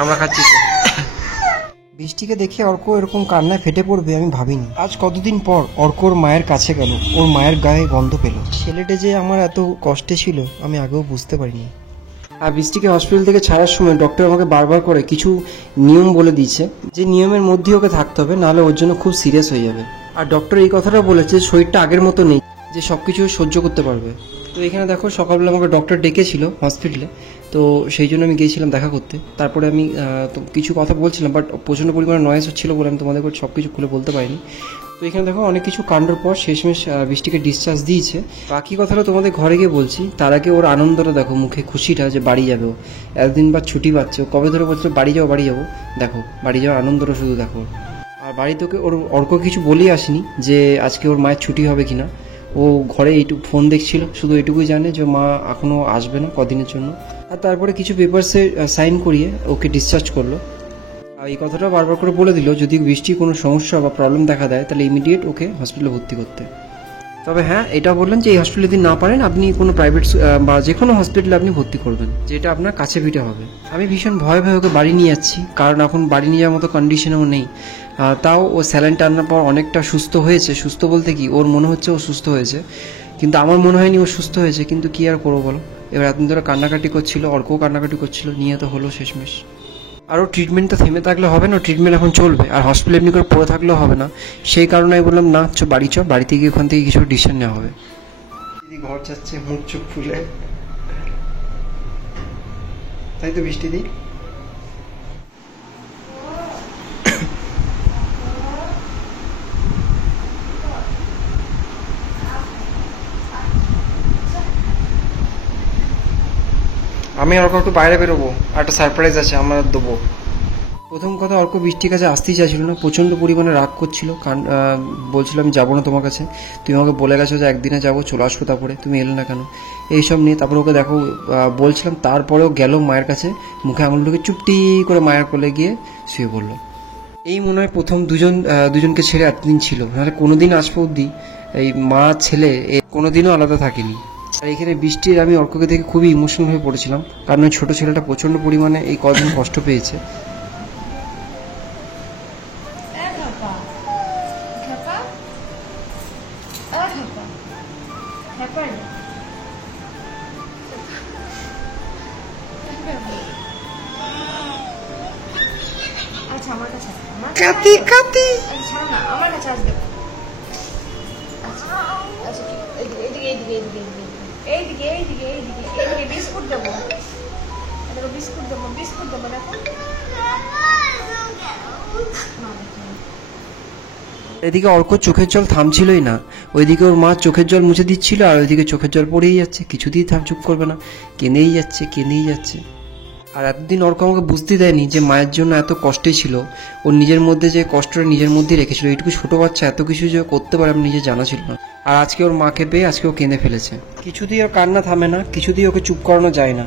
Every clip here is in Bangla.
আমরা খাচ্ছি। বৃষ্টিকে দেখে অর্ক এরকম কান্নায় ফেটে পড়বে আমি ভাবিনি। আজ কতদিন পর অর্কর মায়ের কাছে গেল, ওর মায়ের গায়ে গন্ধ পেল। ছেলেটা যে আমার এত কষ্টে ছিল আমি আগেও বুঝতে পারিনি। আর বৃষ্টিকে হসপিটাল থেকে ছাড়ার সময় ডক্টর আমাকে বারবার করে কিছু নিয়ম বলে দিয়েছে, যে নিয়মের মধ্যেই ওকে থাকতে হবে, নাহলে ওর জন্য খুব সিরিয়াস হয়ে যাবে। আর ডক্টর এই কথাটা বলেছে শরীরটা আগের মতো নেই, যে সব কিছু সহ্য করতে পারবে। তো এখানে দেখো সকালবেলা আমাকে ডক্টর ডেকেছিল হসপিটালে, তো সেই জন্য আমি গিয়েছিলাম দেখা করতে। তারপরে আমি তো কিছু কথা বলছিলাম, বাট প্রচণ্ড পরিমাণে নয়েজ হচ্ছিলো বলে আমি তোমাদের সব কিছু খুলে বলতে পারিনি। তো এখানে দেখো অনেক কিছু কাণ্ডর পর শেষমেশ বৃষ্টিকে ডিসচার্জ দিয়েছে। বাকি কথাটা তোমাদের ঘরে গিয়ে বলছি, তার আগে ওর আনন্দটা দেখো, মুখে খুশিটা যে বাড়ি যাবে। ও এতদিন বাদ ছুটি পাচ্ছে, ও কবে ধরে বলছিল বাড়ি যাবো বাড়ি যাবো, দেখো বাড়ি যাওয়ার আনন্দটা শুধু দেখো। আর বাড়িতে ওকে অর্ক কিছু বলেই আসেনি যে আজকে ওর মায়ের ছুটি হবে কিনা। ও ঘরে এইটুকু ফোন দেখছিল, শুধু এটুকুই জানে যে মা এখনও আসবে না কদিনের জন্য। আর তারপরে কিছু পেপারসে সাইন করিয়ে ওকে ডিসচার্জ করলো। আর এই কথাটা বারবার করে বলে দিল যদি বৃষ্টির কোনো সমস্যা বা প্রবলেম দেখা দেয় তাহলে ইমিডিয়েট ওকে হসপিটালে ভর্তি করতে। তবে হ্যাঁ, এটা বললেন যে এই হসপিটালে যদি না পারেন আপনি কোনো প্রাইভেট বা যে কোনো হসপিটালে আপনি ভর্তি করবেন, যেটা আপনার কাছে পিঠে হবে। আমি ভীষণ ভয়ে ভয়ে ওকে বাড়ি নিয়ে যাচ্ছি, কারণ এখন বাড়ি নিয়ে যাওয়ার মতো কন্ডিশনেও নেই। তাও ও স্যালাইন টানার পর অনেকটা সুস্থ হয়েছে। সুস্থ বলতে কি, ওর মনে হচ্ছে ও সুস্থ হয়েছে, কিন্তু আমার মনে হয়নি ও সুস্থ হয়েছে। কিন্তু কি আর করবো বলো, এবার এতদিন ধরে কান্নাকাটি করছিল, অর্কও কান্নাকাটি করছিল, নিয়ে তো হলো শেষমেশ। আরও ট্রিটমেন্ট তো থেমে থাকলে হবে না, ট্রিটমেন্ট এখন চলবে, আর হসপিটালে এমনি করে পড়ে থাকলেও হবে না। সেই কারণে আমি বললাম না বাড়ি বাড়িতে গিয়ে ওখান থেকে কিছু ডিসিশন নেওয়া হবে। দিদি ঘর যাচ্ছে মুখ চোখ ফুলে, তাই তো বৃষ্টি দি? আমি অর্ক একটু বাইরে বেরোবো, আর একটা সারপ্রাইজ আছে আমার দেবো। প্রথম কথা, অর্ক বৃষ্টির কাছে আসতেই চাইছিল না, প্রচণ্ড পরিমাণে রাগ করছিল। বলছিল আমি যাবো না তোমার কাছে, তুমি আমাকে বলে গেছো যে একদিনে যাবো, চলে আসবো, তারপরে তুমি এলে না কেন, এইসব নিয়ে। তারপরে ওকে দেখো বলছিলাম, তারপরেও গেল মায়ের কাছে, মুখে আঙুল ঢুকে চুপটি করে মায়ের কোলে গিয়ে শুয়ে পড়লো। এই মনে হয় প্রথম দুজনকে ছেড়ে এতদিন ছিল, নাহলে কোনোদিন আজ অবধি এই মা ছেলে কোনোদিনও আলাদা থাকেনি। আর এখানে বৃষ্টির আমি অর্ককে দেখে খুবই ইমোশনাল হয়ে পড়েছিলাম, কারণ ওই ছোটো ছেলেটা প্রচণ্ড পরিমাণে এই কদিন কষ্ট পেয়েছে। কাতি কাতি আমার কাছে আসবে। এইদিকে এইদিকে এইদিকে এইদিকে বিস্কুট দেবো, বিস্কুট দেবো, বিস্কুট দেবো। দেখো এদিকে অর্ক চোখের জল থামছিলই না, ওইদিকে ওর মা চোখের জল মুছে দিচ্ছিল, আর ওইদিকে চোখের জল পড়েই যাচ্ছে, কিছুতেই চুপ করবে না, কেঁদেই যাচ্ছে কেঁদেই যাচ্ছে। আর এতদিন অর্ক আমাকে বুঝতে দেয়নি যে মায়ের জন্য এত কষ্টে ছিল, ওর নিজের মধ্যে যে কষ্টটা নিজের মধ্যেই রেখেছিল। এইটুকু ছোটো বাচ্চা এত কিছু যে করতে পারে আমি নিজে জানা ছিল না। আর আজকে ওর মাকে পেয়ে আজকে ও কেঁদে ফেলেছে। কিছুতেই ওর কান্না থামে না, কিছুতেই ওকে চুপ করানো যায় না।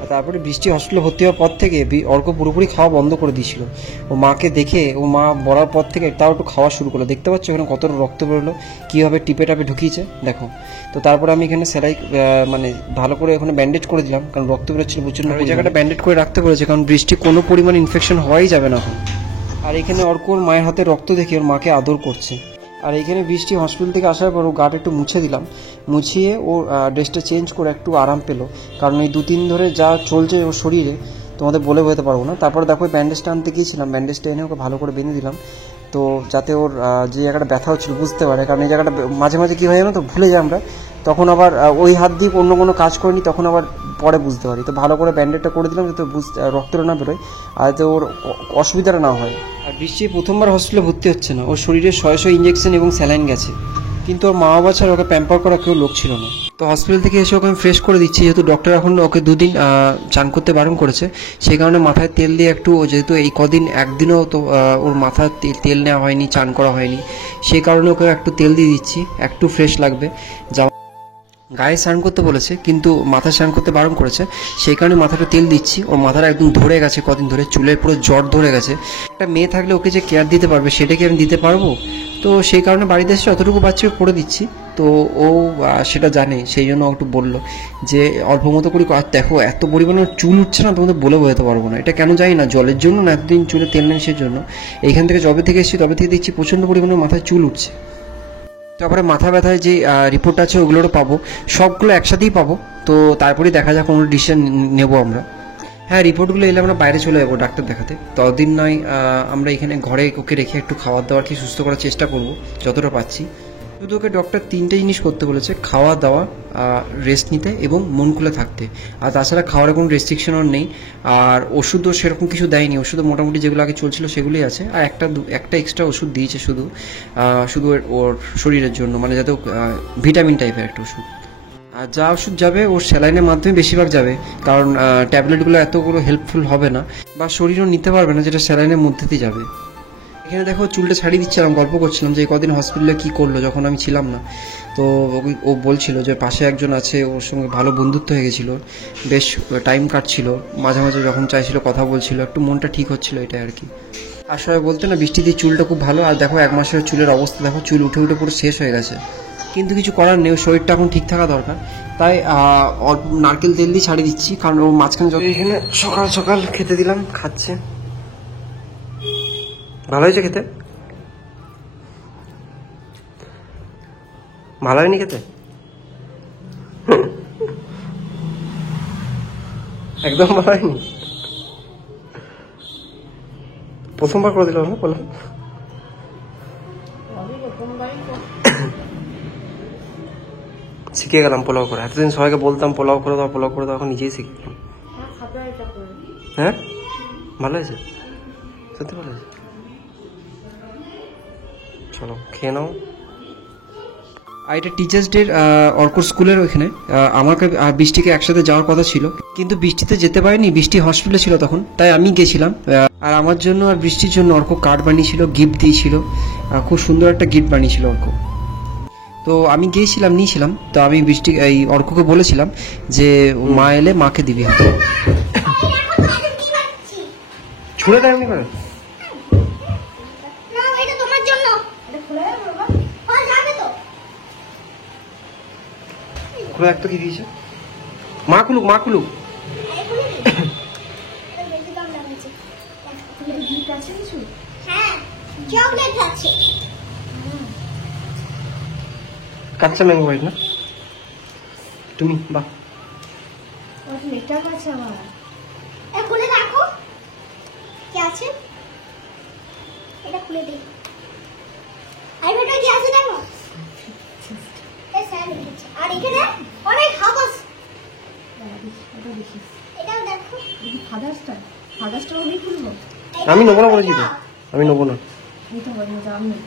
আর তারপরে বৃষ্টি হসপিটালে ভর্তি হওয়ার পর থেকে অর্ক পুরোপুরি খাওয়া বন্ধ করে দিয়েছিল। ও মাকে দেখে, ও মা বলার পর থেকে তাও একটু খাওয়া শুরু করলো। দেখতে পাচ্ছ এখানে কতটা রক্ত বেরোলো, কীভাবে টিপে টাপে ঢুকিয়েছে দেখো। তো তারপরে আমি এখানে সেলাই মানে ভালো করে ওখানে ব্যান্ডেজ করে দিলাম, কারণ রক্ত বেরোচ্ছিল প্রচণ্ড। ওই জায়গাটা ব্যান্ডেজ করে রাখতে বলেছে, কারণ বৃষ্টি কোনো পরিমাণ ইনফেকশন হওয়াই যাবে না এখন। আর এখানে অর্ক ওর মায়ের হাতে রক্ত দেখে ওর মাকে আদর করছে। আর এইখানে বৃষ্টি হসপিটাল থেকে আসার পর ও গাটা একটু মুছে দিলাম, মুছিয়ে ওর ড্রেসটা চেঞ্জ করে একটু আরাম পেলো, কারণ এই 2-3 ধরে যা চলছে ওর শরীরে তোমাদের বলে বোঝাতে পারবো না। তারপর দেখো ব্যান্ডেজটা আনতে গিয়েছিলাম, ব্যান্ডেজটা এনে ওকে ভালো করে বেঁধে দিলাম, তো যাতে ওর যে জায়গাটা ব্যথা হচ্ছিলো বুঝতে পারে। কারণ এই জায়গাটা মাঝে মাঝে কী হয় জানো তো, ভুলে যাই আমরা, তখন আবার ওই হাত দিয়ে অন্য কোনো কাজ করিনি, তখন আবার পরে বুঝতে পারি। তো ভালো করে ব্যান্ডেজটা করে দিলাম যাতে রক্তটা না বেরোয়, আর যাতে ওর অসুবিধাটা না হয়। আর বৃষ্টি প্রথমবার হসপিটালে ভর্তি হচ্ছে না, ওর শরীরে 100 ইঞ্জেকশন এবং স্যালাইন গেছে, কিন্তু ওর মা বাবা ছাড়া ওকে প্যাম্পার করা কেউ লোক ছিল না। তো হসপিটাল থেকে এসে ওকে আমি ফ্রেশ করে দিচ্ছি, যেহেতু ডক্টর এখন ওকে 2 দিন চান করতে বারণ করেছে, সেই কারণে মাথায় তেল দিয়ে একটু, যেহেতু এই কদিন একদিনও তো ওর মাথায় তেল নেওয়া হয়নি, চান করা হয়নি, সেই কারণে ওকে একটু তেল দিয়ে দিচ্ছি, একটু ফ্রেশ লাগবে। গায়ে স্নান করতে বলেছে কিন্তু মাথায় স্নান করতে বারণ করেছে, সেই কারণে মাথাটা তেল দিচ্ছি। ওর মাথাটা একদম ধরে গেছে কদিন ধরে, চুলের পুরো জট ধরে গেছে। একটা মেয়ে থাকলে ওকে যে কেয়ার দিতে পারবে সেটা কি আমি দিতে পারবো? তো সেই কারণে বাড়িতে এসে যতটুকু বাচ্চাকে করে দিচ্ছি। তো ও সেটা জানে, সেই জন্য একটু বললো যে অল্প মতো করে, আর দেখো এত পরিমাণে চুল উঠছে না, তোমাদের বলে বোঝাতে পারবো না। এটা কেন জানি না, জলের জন্য না এতদিন চুলে তেল নেই সেজন্য। এইখান থেকে যবে থেকে এসেছি তবে থেকে দেখছি প্রচণ্ড পরিমাণে মাথায় চুল উঠছে। তারপরে মাথা ব্যথায় যে রিপোর্ট আছে ওগুলোরও পাবো, সবগুলো একসাথেই পাবো। তো তারপরেই দেখা যাক কোনো ডিসিশন নেবো আমরা। হ্যাঁ, রিপোর্টগুলো এলে আমরা বাইরে চলে যাবো ডাক্তার দেখাতে, ততদিন নয় আমরা এখানে ঘরে ওকে রেখে একটু খাবার দাবার কি সুস্থ করার চেষ্টা করব যতটা পাচ্ছি। শুধু ওকে ডক্টর 3টে জিনিস করতে বলেছে: খাওয়া দাওয়া, রেস্ট নিতে এবং মন খুলে থাকতে। আর তাছাড়া খাওয়ার কোনো রেস্ট্রিকশনও নেই। আর ওষুধও সেরকম কিছু দেয়নি, ওষুধও মোটামুটি যেগুলো আগে চলছিল সেগুলোই আছে। আর একটা এক্সট্রা ওষুধ দিয়েছে শুধু শুধু ওর শরীরের জন্য, মানে যাতে ভিটামিন টাইপের একটা ওষুধ। আর যা ওষুধ যাবে ওর স্যালাইনের মাধ্যমে বেশিরভাগ যাবে, কারণ ট্যাবলেটগুলো এতগুলো হেল্পফুল হবে না বা শরীরও নিতে পারবে না, যেটা স্যালাইনের মধ্যে দিয়ে যাবে। এখানে দেখো চুলটা ছাড়িয়ে দিচ্ছিলাম, গল্প করছিলাম যে কদিন হসপিটালে কী করলো যখন আমি ছিলাম না। তো ও বলছিল যে পাশে একজন আছে, ওর সঙ্গে ভালো বন্ধুত্ব হয়ে গেছিলো, বেশ টাইম কাটছিল, মাঝে মাঝে যখন চাইছিল কথা বলছিল, একটু মনটা ঠিক হচ্ছিল, এটাই আর কি। আর সবাই বলতে না বৃষ্টি দিয়ে চুলটা খুব ভালো। আর দেখো 1 মাসের চুলের অবস্থা দেখো, চুল উঠে উঠে পুরো শেষ হয়ে গেছে, কিন্তু কিছু করার নেই, শরীরটা এখন ঠিক থাকা দরকার। তাই অল্প নারকেল তেল দিয়ে ছাড়িয়ে দিচ্ছি, কারণ ও মাঝখানে এখানে সকাল সকাল খেতে দিলাম, খাচ্ছে। ভালো হয়েছে খেতে? ভালো হয়নি খেতে? একদম ভালো হয়নি। প্রথমবার করে দিল না বললাম। শিখে গেলাম পোলাও করে, এতদিন সবাইকে বলতাম পোলাও করে দাও পোলাও করে দাও, এখন নিজেই শিখে গেলাম। হ্যাঁ, ভালো হয়েছে, সত্যি ভালো হয়েছে। চলো খেয়ে নাও। আর এটা টিচার্স ডে অর্কর স্কুলের ওইখানে আমাকে আর বৃষ্টিকে একসাথে যাওয়ার কথা ছিল, কিন্তু বৃষ্টিতে যেতে পারিনি, বৃষ্টি হসপিটালে ছিল তখন, তাই আমি গেছিলাম। আর আমার জন্য আর বৃষ্টির জন্য অর্ক কার্ড বানিয়েছিল, গিফট দিয়েছিল, খুব সুন্দর একটা গিফট বানিয়েছিল অর্ক। তো আমি গিয়েছিলাম, নিয়েছিলাম। তো আমি এই অর্ককে বলেছিলাম যে মা এলে মাকে দিবি। ছুঁড়ে দেয় এমনি করে। খুলে একটা কি দিয়েছে? মা খুলুক, মা খুলুক। কাঁচা ম্যাঙ্গো বাইট না তুমি? বাহ, খুলে রাখো। কি আছে এটা? খুলে দিই। আর এটা কি আছে দেখো। আর এখানে অনেক হাবাস। এটা দেখো, ফাদার্সটা আমি খুলবো। আমি নেবো না বলেছি তো, আমি নেবো না। এটা বলি না, আমি নেবো।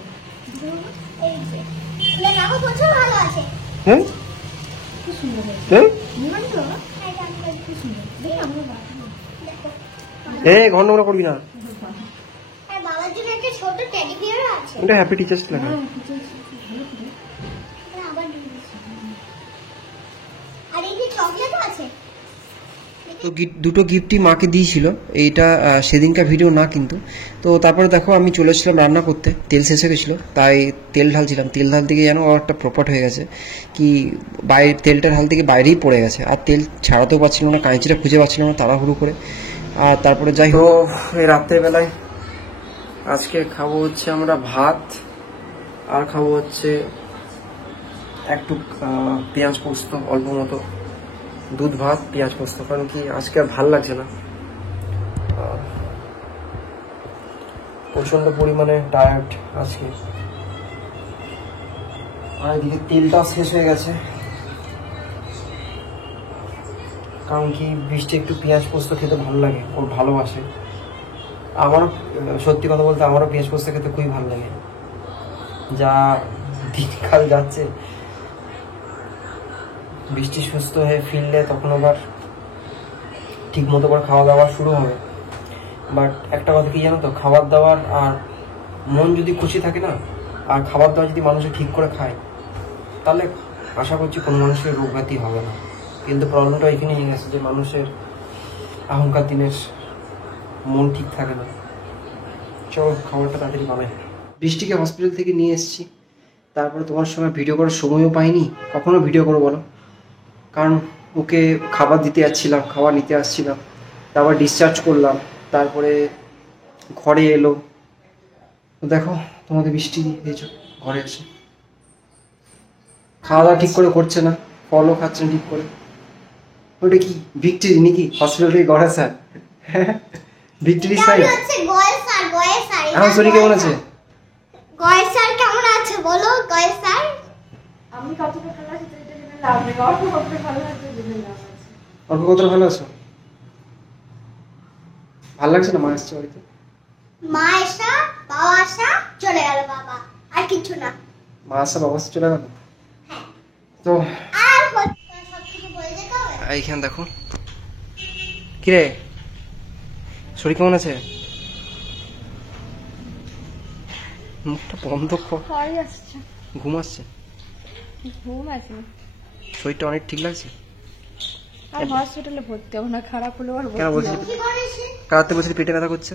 এই যে খুলে রাখো, প্রচুর ভালো আছে। হ্যাঁ, কি সুন্দর হয়েছে। হ্যাঁ, নিমান তো এটা আমি কি সুন্দর দেখি। আমরা দেখো, এই ঘর নোংরা করবি না। আর বাবার জন্য একটা ছোট টেডি বিয়ারও আছে। এটা হ্যাপি টিচার্স লেখা। আবার আর এই যে চকলেটও আছে। তো দুটো গিফটই মাকে দিয়েছিল, এইটা সেদিনকার ভিডিও না কিন্তু। তো তারপরে দেখো আমি চলে এসেছিলাম রান্না করতে, তেল শেষ হয়ে গেছিলো, তাই তেল ঢালছিলাম। তেল ঢালতে গিয়ে যেন একটা প্রপার্ট হয়ে গেছে কি, বাইরে তেলটা ঢালতে গিয়ে বাইরেই পড়ে গেছে, আর তেল ছাড়াতেও পারছিল না, কাঁচিটা খুঁজে পাচ্ছিল না তাড়াহুড়ো করে। আর তারপরে যাই হোক, এই রাত্রেবেলায় আজকে খাবো হচ্ছে আমরা ভাত, আর খাবো হচ্ছে একটু পেঁয়াজ পোস্ত, অল্প মতো দুধ ভাত পেঁয়াজ পোস্ত, কারণ কি আজকে আর ভাল লাগছে না, প্রচন্ড পরিমাণে টায়ার্ড আজকে। আর এদিকে তেলটা শেষ হয়ে গেছে, কারণ কি বৃষ্টি একটু পেঁয়াজ পোস্ত খেতে ভালো লাগে, ওর ভালোবাসে। আমারও সত্যি কথা বলতে আমারও পেঁয়াজ পোস্ত খেতে খুবই ভালো লাগে। যা দিনকাল যাচ্ছে, বৃষ্টি সুস্থ হয়ে ফিরলে তখন আবার ঠিক মতো করে খাওয়া দাওয়া শুরু হবে। বাট একটা কথা কি জানো তো, খাবার দাবার আর মন যদি খুশি থাকে না, আর খাবার দাবার যদি মানুষে ঠিক করে খায়, তাহলে আশা করছি কোনো মানুষের রোগ ব্যাধি হবে না। কিন্তু প্রবলেমটা এখানেই গেছে যে মানুষের এখনকার দিনের মন ঠিক থাকে না। চলো খাবারটা তাড়াতাড়ি বানাই। বৃষ্টিকে হসপিটাল থেকে নিয়ে এসেছি, তারপরে তোমার সঙ্গে ভিডিও করার সময়ও পাইনি, কখনো ভিডিও করবো বলো? কারণ ওকে খাবার দিতে যাচ্ছিলাম, খাবার নিতে আসছিলাম, তারপর ডিসচার্জ করলাম, তারপরে ঘরে এলো। তো দেখো তোমাকে বৃষ্টি দিয়েছো ঘরে এসে, খাওয়া দাওয়া ঠিক করে করছে না, ফলও খাচ্ছে না ঠিক করে। ওটা কি ভিক্টরি নাকি হসপিটাল থেকে ঘরে স্যার? Victory side. এখন শরীর কেমন আছে? গয়ের স্যার কেমন আছে বলো? গয়ের স্যার আমি কতটা ভালো আছি তো এটা জেনে লাভ নেই, অল্প কতটা ভালো আছে জেনে লাভ আছে। অল্প কতটা ভালো আছো? ভালো লাগছে না মা আসছে বাড়িতে? মা আসা বাবা আসা চলে গেল বাবা, আর কিছু না। মা আসা বাবা আসা চলে গেল। তো আর সবকিছু বলে যেতে হবে। এইখানে দেখো, কিরে শরীর কেমন আছে? মুখটা বন্ধ কর। হয় আসছে, ঘুম আসছে? ঘুম আছে না। শরীরটা অনেক ঠিক লাগছে? আর হসপিটালে ভর্তি হবো না, খারাপ হলেও আর কেন ভর্তি বলছিস? হবো। কি করেছে? কারাতে বলছিস পেটে ব্যথা করছে?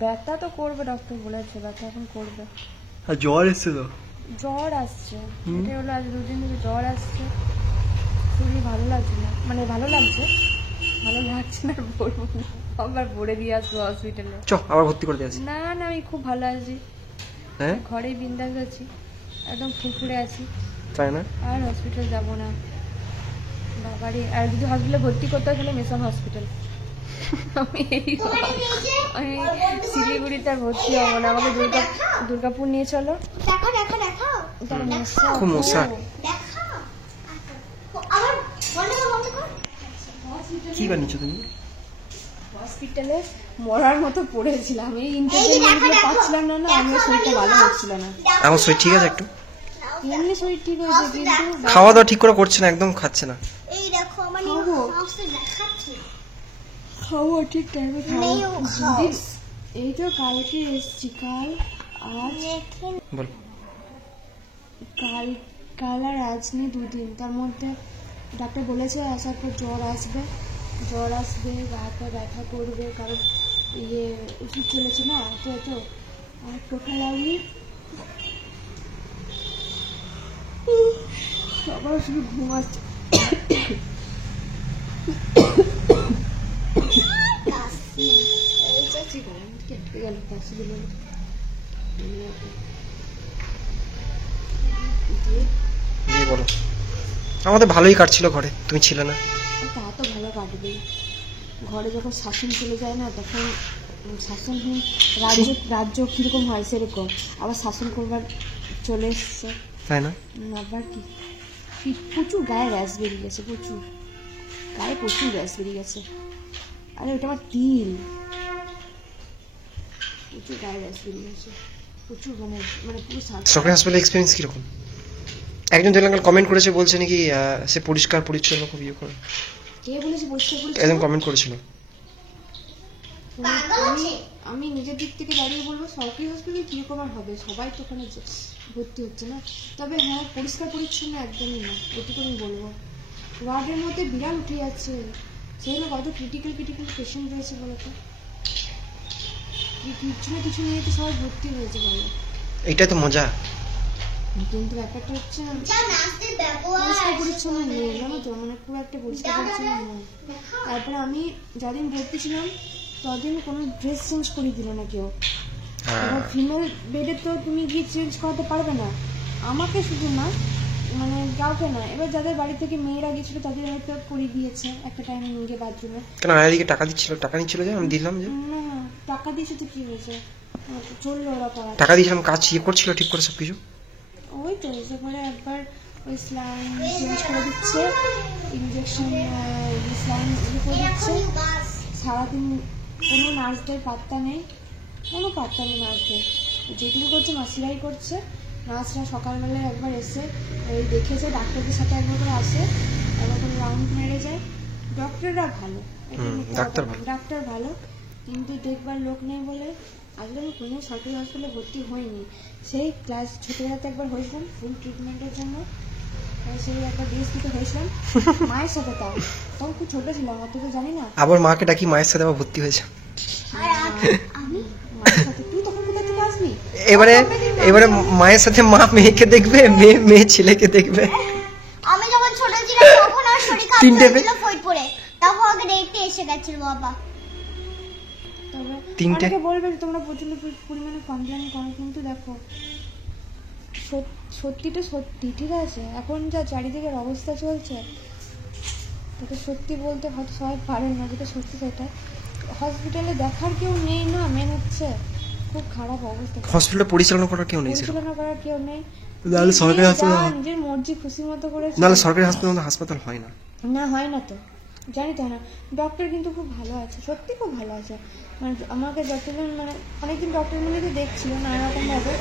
ব্যথা তো করবে, ডক্টর বলেছে ব্যথা এখন করবে। আর জ্বর এসছে তো? জ্বর আসছে, এটা হলো আজ দুদিন ধরে জ্বর আসছে, শরীর ভালো লাগছে না, মানে ভালো লাগছে, ভালো লাগছে না বলবো না, আবার ভরে দিয়ে আসবো হসপিটালে। চ আবার ভর্তি করে দিয়ে আসি। না না, আমি খুব ভালো আছি, হ্যাঁ ঘরেই বিন্দাস আছি, একদম ফুরফুরে আছি, তাই না? আর হসপিটাল যাব না বাবারে। আর যদি হসপিটালে ভর্তি করতে হয় তাহলে মিশন হসপিটাল। আমি আমি শিলিগুড়িতে আর ভর্তি হবো না, আমাকে দুর্গাপুর নিয়ে চলো। দেখো দেখো দেখো তার মশা খুব মশা। দেখো আবার বন্ধ কর। কি বানিয়েছো তুমি? হসপিটালে মরার মতো পড়েছিলাম, এই এই যে ইন্টারভিউ দেখো, দেখো। পাচ্ছিলাম না, আমার শরীরটা ভালো হচ্ছিল না। আমার শরীর ঠিক আছে একটু? এমনি শরীর ঠিক হয়েছে কিন্তু খাওয়া দাওয়া ঠিক করে করছে না, একদম খাচ্ছে না। এই দেখো আমার খাবো। হাউসে দেখাচ্ছি। খাবো ঠিক টাইমে খাবো। নেই ও যদি এই তো কালকে এসছি, কাল আজ বল। কাল আর আজ নিয়ে দুদিন, তার মধ্যে ডাক্তার বলেছে আসার পর জ্বর আসবে, গা হাতে ব্যথা করবে, কারণ ওষুধ চলেছে না এত এত, আর টোকা লাগবে, সবার শুধু ঘুম আসছে। কেটে গেল কাশিগুলো। দিয়ে বলো। আমাদের ভালোই কাটছিল ঘরে, তুমি ছিলে না। তা তো ভালো কাটবে, ঘরে যখন শাসন চলে যায় না তখন শাসনহীন রাজ্য কিরকম হয় সেরকম, আবার শাসন করবার চলে এসছে, তাই না? আবার কি প্রচুর গায়ে র্যাশ বেরিয়ে গেছে, প্রচুর র্যাশ বেরিয়ে গেছে। আরে ওটা আমার তিল, প্রচুর গায়ে র্যাশ বেরিয়ে গেছে, প্রচুর মানে পুরো সরকারি হাসপাতালের এক্সপিরিয়েন্স কিরকম? একজন দেখলাম কমেন্ট করেছে, বলছে নাকি সে পরিষ্কার পরিচ্ছন্ন খুব ইয়ে করে। কে বলেছে পরিষ্কার একজন পরিচ্ছন্ন? কমেন্ট করেছিল। আমি নিজের দিক থেকে দাঁড়িয়ে বলবো সরকারি হসপিটাল কিরকম আর হবে, সবাই তো ওখানে ভর্তি হচ্ছে না, তবে হ্যাঁ পরিষ্কার পরিচ্ছন্ন একদমই না, এটুকু আমি বলবো। ওয়ার্ডের মধ্যে বিড়াল উঠে যাচ্ছে, সেগুলো কত ক্রিটিক্যাল পেশেন্ট রয়েছে বলতো, কিছু না কিছু নিয়ে তো সবাই ভর্তি হয়েছে বলো। এইটাই তো মজা। কিন্তু ব্যাপারটা হচ্ছে না যা নাচতে ব্যবহার পরিষ্কার পরিচ্ছন্ন নেই, জানো তো, মানে পুরো একটা পরিষ্কার পরিচ্ছন্ন নেই। তারপরে আমি যাদিন ভর্তি ছিলাম ততদিন কোনো ড্রেস চেঞ্জ করে দিল না কেউ, এবার ফিমেল বেডে তো তুমি গিয়ে চেঞ্জ করাতে পারবে না, আমাকে শুধু না মানে কাউকে না, এবার যাদের বাড়ি থেকে মেয়েরা গেছিল তাদের হয়তো করে দিয়েছে একটা টাইম নিয়ে গিয়ে বাথরুমে। কেন এদিকে টাকা দিচ্ছিল, টাকা নিচ্ছিল যে আমি দিলাম যে না টাকা দিয়েছে তো কি হয়েছে, চললো ওরা করা, টাকা দিয়েছিলাম, কাজ ইয়ে করছিল ঠিক করে সবকিছু। ওই তো এসে করে একবার ওই স্লাইন চেঞ্জ করে দিচ্ছে, ইঞ্জেকশন স্লাইন ইয়ে করে দিচ্ছে, সারাদিন কোনো নার্সদের পাত্তা নেই, নার্সদের, যেটুকু করছে মাসিরাই করছে। নার্সরা সকালবেলায় একবার এসে ওই দেখেছে, ডাক্তারদের সাথে একবার করে আসে, একবার করে রাউন্ড মেরে যায়। ডক্টররা ভালো, ডাক্তার ভালো, কিন্তু দেখবার লোক নেই বলে আসলে আমি কোনো সরকারি হসপিটালে ভর্তি হইনি। সেই ক্লাস ছোটবেলাতে একবার হয়েছিলাম ফুল ট্রিটমেন্টের জন্য, সেই একবার ডিএসপিতে হয়েছিলাম মায়ের সাথে, তাও তখন খুব ছোট ছিলাম, অত তো জানি না। আবার মাকে ডাকি, মায়ের সাথে আবার ভর্তি হয়েছে। আমি মায়ের সাথে তুই তখন কোথা থেকে আসবি? এবারে এবারে মায়ের সাথে মা মেয়েকে দেখবে, মেয়ে ছেলেকে দেখবে। আমি যখন ছোট ছিলাম তখন আমার শরীর খারাপ তিনটে হয়েছিল ফরিদপুরে, তখন ওকে দেখতে এসে গেছিল বাবা। তবে তিনটে- অনেকে বলবে যে তোমরা প্রচন্ড পরিমাণে কমপ্লেন করো, কিন্তু দেখো সত্যিটা সত্যি, ঠিক আছে? এখন যা চারিদিকের অবস্থা চলছে, তাতে সত্যি বলতে হয়তো সবাই পারেন না, যেটা সত্যি সেটা। হসপিটালে দেখার কেউ নেই না, মেন হচ্ছে খুব খারাপ অবস্থা। হসপিটাল পরিচালনা করার কেউ নেই, পরিচালনা করার কেউ নেই। নাহলে সরকারি নিজে হাসপাতাল, যা নিজের মর্জি খুশি মতো করে, নাহলে সরকারি হাসপাতাল হয় না। না হয় না তো, জানি তো না। ডক্টর কিন্তু খুব ভালো আছে, সত্যি খুব ভালো আছে। মানে আমাকে যতজন, মানে অনেকদিন ডক্টর মিলে দেখছিল নানা রকম ভাবে।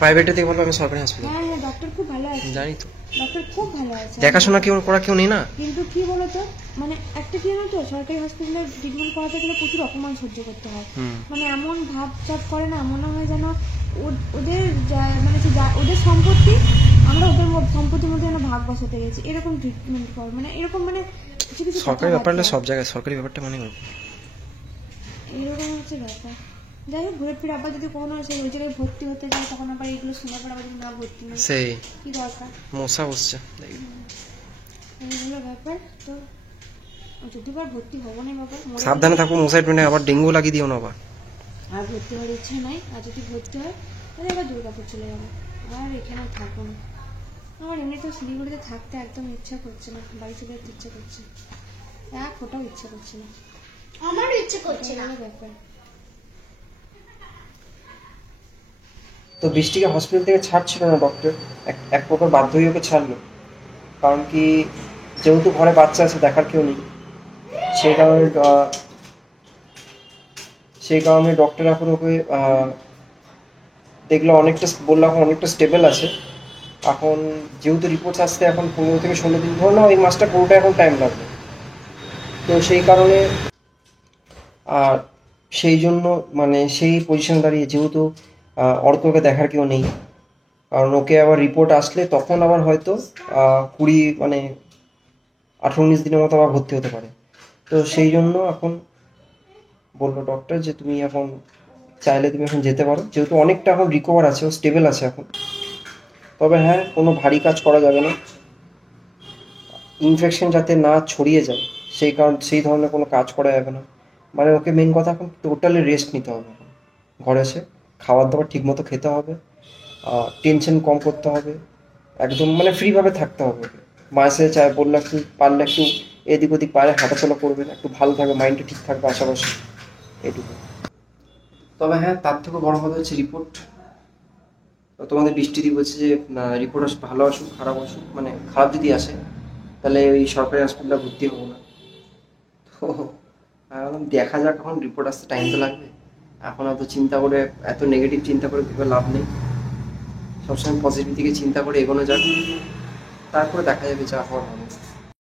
প্রাইভেটে থেকে বলবো আমি সরকারি হাসপাতাল, হ্যাঁ হ্যাঁ, ডক্টর খুব ভালো আছে, জানি তো। ডক্টর খুব ভালো আছে। দেখাশোনা কেউ করা কেউ নেই না। কিন্তু কি বলতো, মানে একটা কি জানো তো, সরকারি হসপিটালে ট্রিটমেন্ট করাতে গেলে প্রচুর অপমান সহ্য করতে হয়। মানে এমন ভাব চাপ করে না, মনে হয় যেন ওদের মানে ওদের সম্পত্তি, আমরা ওদের সম্পত্তির মধ্যে যেন ভাগ বসাতে গেছি, এরকম ট্রিটমেন্ট কর, মানে এরকম, মানে কিছু কিছু সরকারি ব্যাপারটা সব জায়গায়, সরকারি ব্যাপারটা মানে এরকম হচ্ছে ব্যাপার। যাই হোক, ঘুরে ফিরে আবার যদি কোনো সেই ওই জায়গায় ভর্তি হতে যায়, তখন আবার এগুলো শোনার পর আবার যদি না ভর্তি নেই, সেই কি দরকার? মশা বসছে। এইগুলো ব্যাপার। তো যদিবার ভর্তি হবো না বাবা, সাবধানে থাকবো, মশাই ট্রেনে আবার ডেঙ্গু লাগিয়ে দিও না আবার। আর ভর্তি হওয়ার ইচ্ছা নাই। আর যদি ভর্তি হয় তাহলে আবার দুর্গাপুর চলে যাবো, আর এখানে থাকবো না। আমার এমনিতেও শিলিগুড়িতে থাকতে একদম ইচ্ছা করছে না, বাড়ি চলে যেতে ইচ্ছা করছে, এক ফোটাও ইচ্ছা করছে না। আমারও ইচ্ছে করছে না। এগুলো ব্যাপার। তো বৃষ্টিকে হসপিটাল থেকে ছাড়ছিল না ডক্টর, এক প্রকার বাধ্য হয়ে ওকে ছাড়লো। কারণ কি, যেহেতু ঘরে বাচ্চা আছে, দেখার কেউ নেই, সেই কারণে ডক্টর এখন ওকে দেখলো অনেকটা, বললো এখন অনেকটা স্টেবল আছে। এখন যেহেতু রিপোর্টস আসতে এখন 15 থেকে 16 দিন, ধরো না ওই মাসটা পুরোটা এখন টাইম লাগবে। তো সেই কারণে, আর সেই জন্য মানে সেই পজিশন দাঁড়িয়ে, যেহেতু অর্ককে দেখার কেউ নেই, কারণ ওকে আবার রিপোর্ট আসলে তখন আবার হয়তো 18-19 দিনের মতো আবার ভর্তি হতে পারে। তো সেই জন্য এখন বললো ডক্টর যে তুমি এখন চাইলে তুমি এখন যেতে পারো, যেহেতু অনেকটা এখন রিকভার আছে, ও স্টেবল আছে এখন। তবে হ্যাঁ, কোনো ভারী কাজ করা যাবে না, ইনফেকশন যাতে না ছড়িয়ে যায় সেই ধরনের কোনো কাজ করা যাবে না। মানে ওকে মেন কথা এখন টোটালি রেস্ট নিতে হবে। এখন ঘরে এসে খাবার দাবার ঠিক মতো খেতে হবে, টেনশন কম করতে হবে, একদম মানে ফ্রিভাবে থাকতে হবে ওকে। মায়ের সাথে চাই বললো একটু পারলে একটু এদিক ওদিক পারে হাঁটাচলা করবেন, একটু ভালো থাকবে, মাইন্ডটা ঠিক থাকবে আশেপাশে, এটুকু। তবে হ্যাঁ, তার থেকে বড় কথা হচ্ছে রিপোর্ট। তোমাদের বৃষ্টিদি বলছে যে রিপোর্ট ভালো আসুক খারাপ আসুক, মানে খারাপ যদি আসে তাহলে ওই সরকারি হসপিটালে ভর্তি হবো না। তো এখন দেখা যাক, এখন রিপোর্ট আসতে টাইম তো লাগবে। এখন এত চিন্তা করে, এত নেগেটিভ চিন্তা করে ভেবে লাভ নেই, সবসময় পজিটিভ দিকে চিন্তা করে এগোনো যাক, তারপরে দেখা যাবে যা হওয়ার হবে।